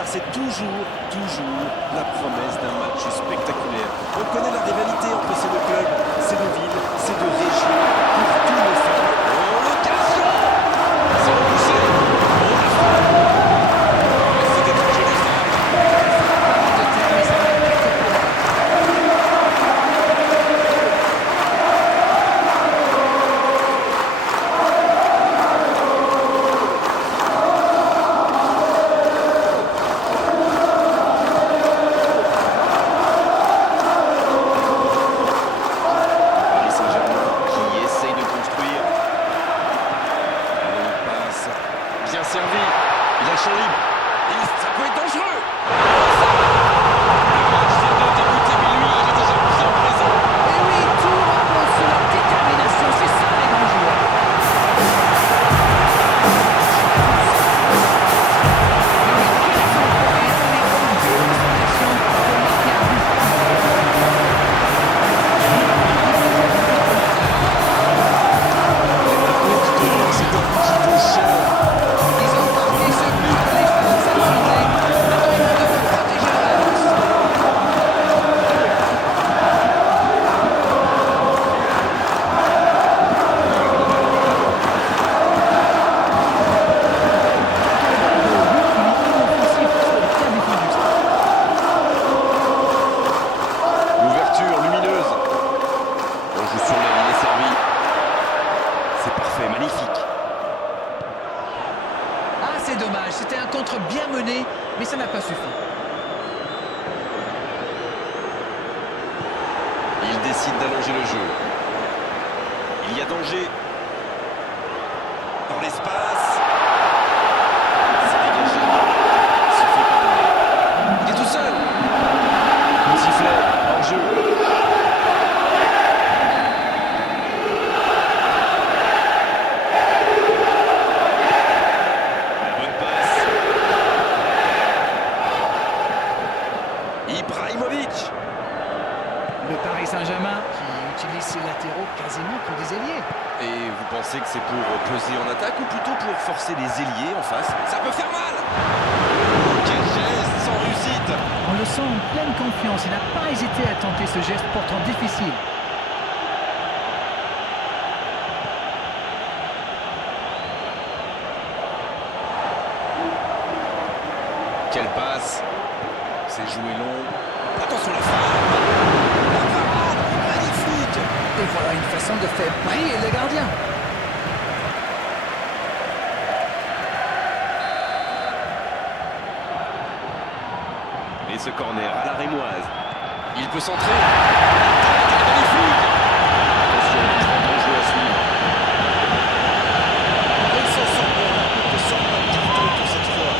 car c'est toujours la promesse d'un match spectaculaire. On connaît la rivalité entre ces deux clubs, ces deux villes, ces deux régions, pour tous les fans. Oh, l'occasion! C'est repoussé! Oh, la frappe! C'était un joli stage! De terre, mais ça mène quelque part. Paris Saint-Germain qui essaye de construire. La longue passe. Bien servi. Il a le champ libre. Et ça peut être dangereux. Le match vient de débuter, mais lui, il est déjà bien présent. Et oui, tout repose sur la détermination, c'est ça les grands joueurs. Mais quels sont les bonnes dispositions pour marquer un but. C'est un petit peu cher. Ils ont marqué ce but, les fans s'attendent. Maintenant, ils vont devoir protéger leur avance. L'ouverture lumineuse. On joue sur l'aile, il est servi. C'est parfait, magnifique. Ah, c'est dommage, c'était un contre bien mené, mais ça n'a pas suffi. Il décide d'allonger le jeu. Il y a danger. Dans l'espace. C'est dégagé. Il se fait pardonner. Il est tout seul. Coup de sifflet, hors jeu. La bonne passe. Ibrahimovic. Le Paris Saint-Germain qui utilise ses latéraux quasiment pour des ailiers. Et vous pensez que c'est pour peser en attaque ou plutôt pour forcer les ailiers en face? Ça peut faire mal! Oh, quel geste sans réussite! On le sent en pleine confiance, il n'a pas hésité à tenter ce geste pourtant difficile. Quelle passe! C'est joué long. Attention la frappe! La parade! Magnifique! Et voilà une façon de faire briller le gardien. Et ce corner à la rémoise. Il peut centrer. La tête est magnifique! Attention, il sera dangereux à suivre. Il s'en sort bien. Il ne sort pas de carton pour cette fois.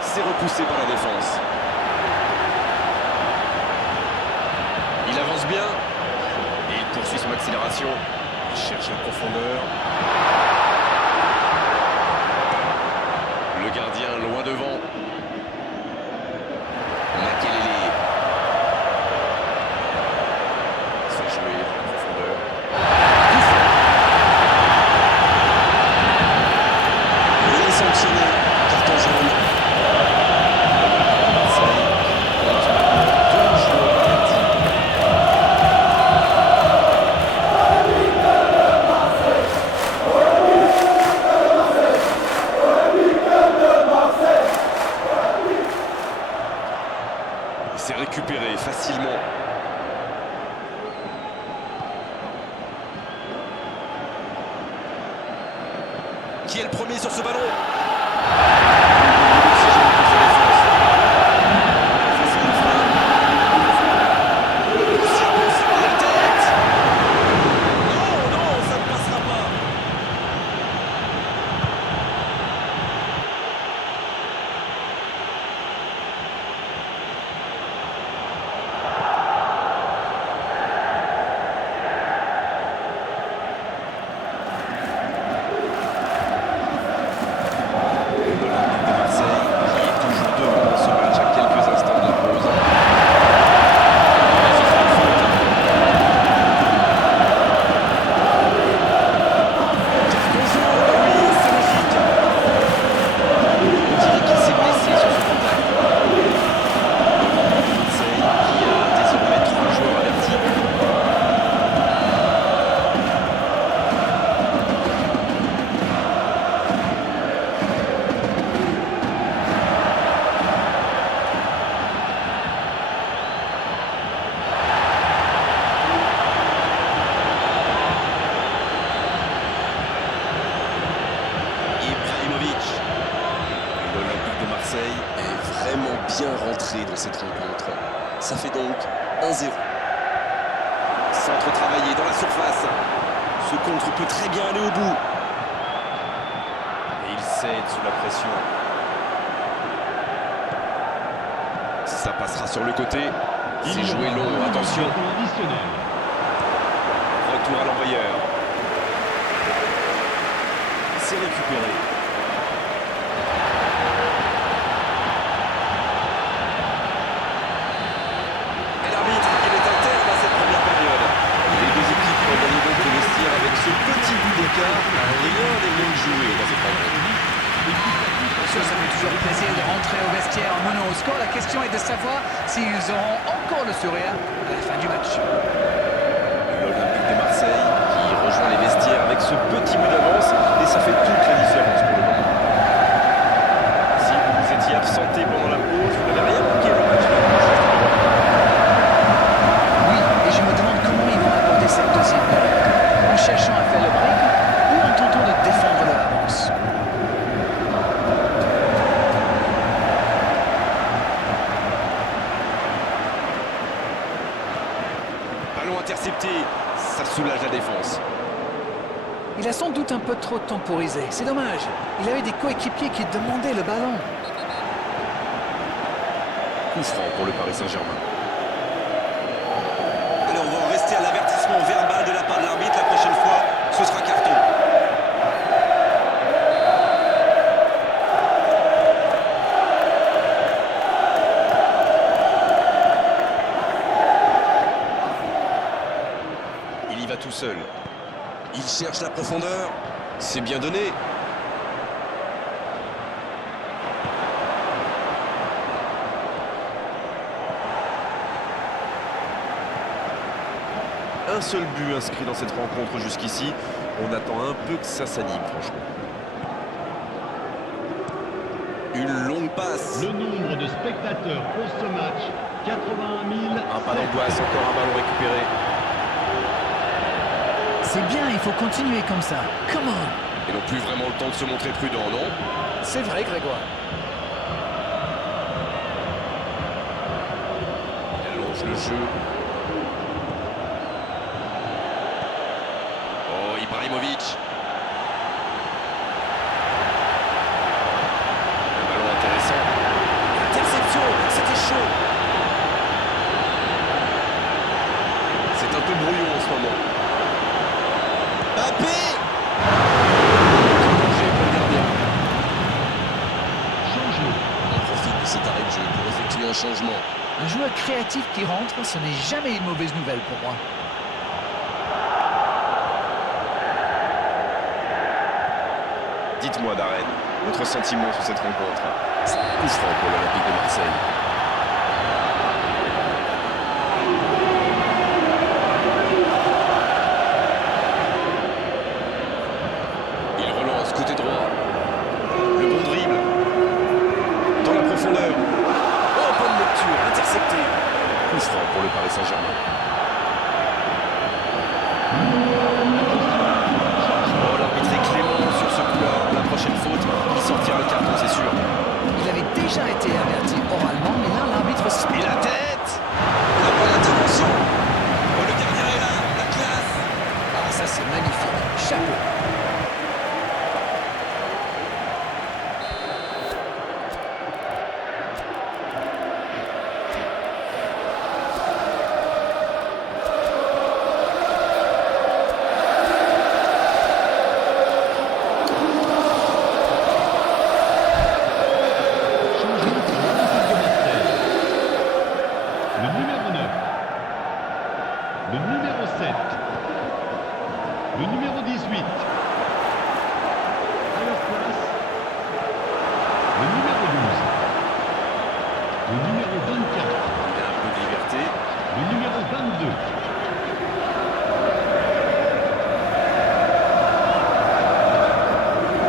C'est repoussé par la défense. Il avance bien. Et il poursuit son accélération. Il cherche la profondeur. Le gardien loin devant. Makelele. C'est joué dans la profondeur. Il est sanctionné. Carton jaune. Marseille compte maintenant 2 joueurs interdits. C'est récupéré facilement. Qui est le premier sur ce ballon? C'est gênant pour sa défense. Face à une frappe. Si impossible, la tête! Non, non, ça ne passera pas. bien rentré dans cette rencontre. Ça fait donc 1-0. Centre travaillé dans la surface. Ce contre peut très bien aller au bout. Et il cède sous la pression. Ça passera sur le côté. C'est joué long, attention. Retour à l'envoyeur. C'est récupéré. Et l'arbitre, il est à terme à cette première période. Les deux équipes regagnent donc le vestiaire avec ce petit but d'écart. Rien n'est mieux joué dans cette rencontre. Ça fait toujours plaisir de rentrer au vestiaire en menant au score. La question est de savoir s'ils auront encore le sourire à la fin du match. L'Olympique de Marseille qui rejoint les vestiaires avec ce petit but d'avance et ça fait toute la différence pour le moment. Si vous vous étiez absenté pendant la pause, vous n'avez rien manqué le match. Oui, et je me demande comment ils vont aborder cette deuxième période. En cherchant à faire le break ou en tentant de défendre leur avance. Ballon intercepté, ça soulage la défense. Il a sans doute un peu trop temporisé. C'est dommage. Il avait des coéquipiers qui demandaient le ballon. Coup franc pour le Paris Saint-Germain. Allez, on va en rester à l'avertissement verbal de la part de l'arbitre. La prochaine fois, ce sera carton. Il y va tout seul. Il cherche la profondeur. C'est bien donné. Un seul but inscrit dans cette rencontre jusqu'ici. On attend un peu que ça s'anime, franchement. Une longue passe. Le nombre de spectateurs pour ce match, 81 000. Un pas d'angoisse, encore un ballon récupéré. C'est bien, il faut continuer comme ça. Come on. Ils n'ont plus vraiment le temps de se montrer prudent, non? C'est vrai, Grégoire. Il allonge le jeu. Oh, Ibrahimovic. Un ballon intéressant. Interception, c'était chaud. C'est un peu brouillon en ce moment. Mbappé. On profite de cet arrêt de jeu pour effectuer un changement. Un joueur créatif qui rentre, ce n'est jamais une mauvaise nouvelle pour moi. Dites-moi, Darren, votre sentiment sur cette rencontre. Coup franc pour l'Olympique de Marseille. Il relance côté droit. Le bon dribble. Dans la profondeur. Oh, bonne lecture, intercepté. Coup franc pour le Paris Saint-Germain. Oh, l'arbitre est clément sur ce coup-là. La prochaine faute, il sortira le carton, c'est sûr. Il avait déjà été averti oralement, mais là, l'arbitre... Et la tête. La bonne intervention. Oh, le gardien est là, la classe. Ah, ça c'est magnifique. Chapeau. Le numéro 9. Le numéro 7. Le numéro 18. À leur place, le numéro 12. Le numéro 24. Il a un peu de liberté. Le numéro 22.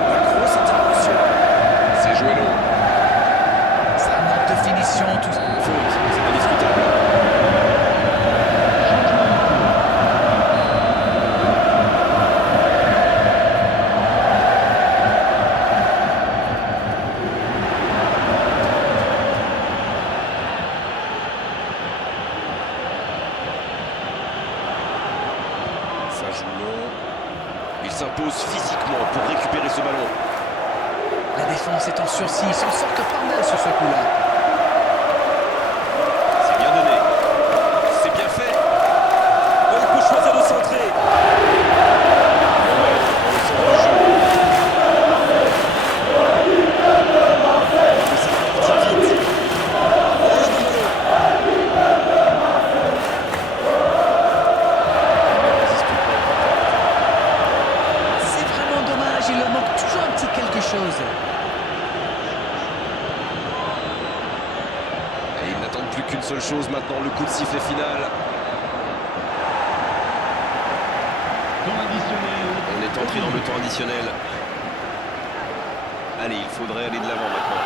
La grosse intervention. C'est joué long. Ça manque de finition, tout ça. Faute, c'est indiscutable. chose physiquement pour récupérer ce ballon. La défense est en sursis, ils s'en sortent pas mal sur ce coup-là. C'est bien donné. C'est bien fait. Oh, il peut choisir de centrer. Ouais, dans le centre du jeu. Mais ça va partir vite. Oh, le bon ballon. Il ne résiste pas. C'est vraiment dommage, il leur manque toujours un petit quelque chose. Et ils n'attendent plus qu'une seule chose maintenant, le coup de sifflet final. Temps additionnel. On est entré dans le temps additionnel. Allez, il faudrait aller de l'avant maintenant.